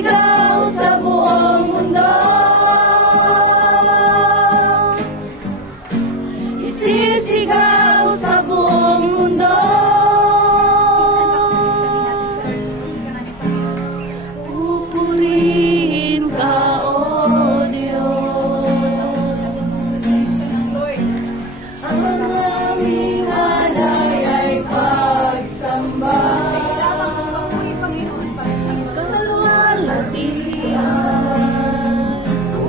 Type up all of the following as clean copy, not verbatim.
Isisigaw sa buong mundo. Isisigaw sa buong mundo. Pupurihin ka, O Diyos. Ang aming alay ay pagsamba.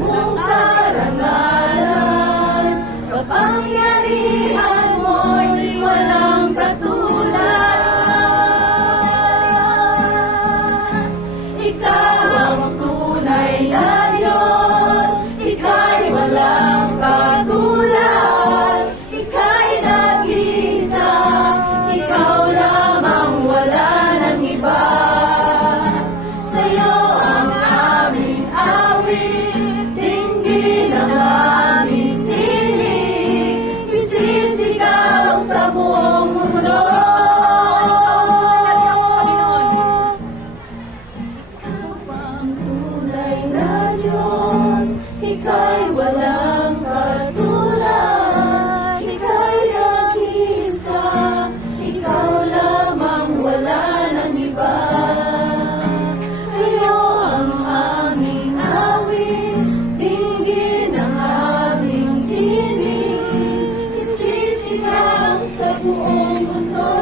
Kung karangalan, kapangyarihan mo'y walang katulad. Ikaw ang tunay na Diyos, ika'y walang katulad. Ika'y nag-isa, ikaw lamang, wala nang iba. Sa'yo ang aming awit, dinggin ang aming tinig, isisigaw sa buong mundo. Ikaw ang tunay na Diyos, ika'y walang katulad. Ika'y nag-isa, ikaw lamang, wala nang iba. Sa'yo ang aming awit, dinggin ang aming tinig, isisigaw sa buong mundo.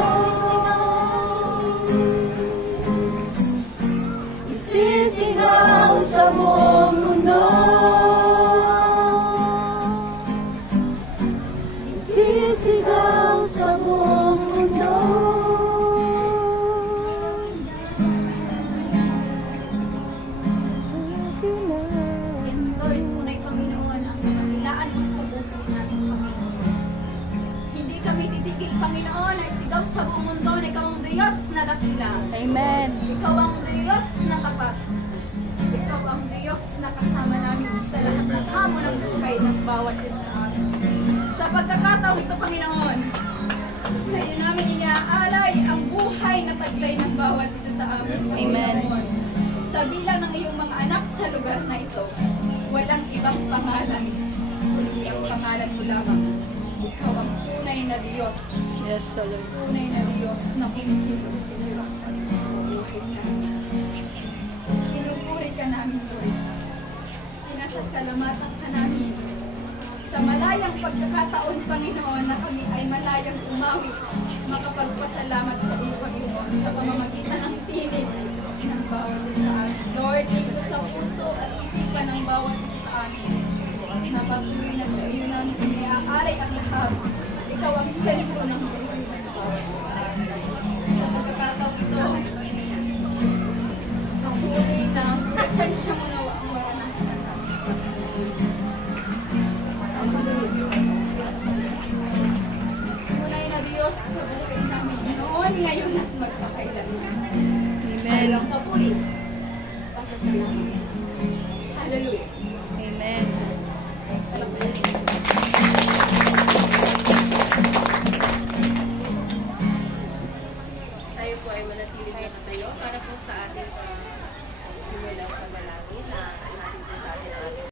Isisigaw sa buong mundo. Isisigaw sa buong mundo. Yes, Lord, tunay Panginoon, ang kakilaan mo sa buhay namin, Panginoon. Hindi kami titigil, Panginoon, ay sigaw sa buong mundo na ikaw ang Diyos na dakila. Amen. Ikaw ang Diyos na tapat. Ikaw ang Diyos na kasama namin sa lahat ng hamon ng buhay ng bawat isa sa amin. Sa pagkakataon ito, Panginoon, sa iyo namin inaalay ang buhay na taglay ng bawat isa sa amin. Amen. Sa bilang ng iyong mga anak sa lugar na ito, walang ibang pangalan, kundi ang pangalan mo lamang. Ikaw ang tunay na Diyos. Yes, Lord. Tunay na Diyos na kumikilos sa buhay namin. Pinupuri ka namin, Lord. Pinasasalamatan ka namin sa malayang pagkakataon, Panginoon, na kami ay malayang umawit, makapagpasalamat sa iyo, Panginoon, sa pamamagitan ng tinig ng bawat isa sa amin. Lord, dito sa puso at isipan ng bawat isa sa amin, na patuloy na sa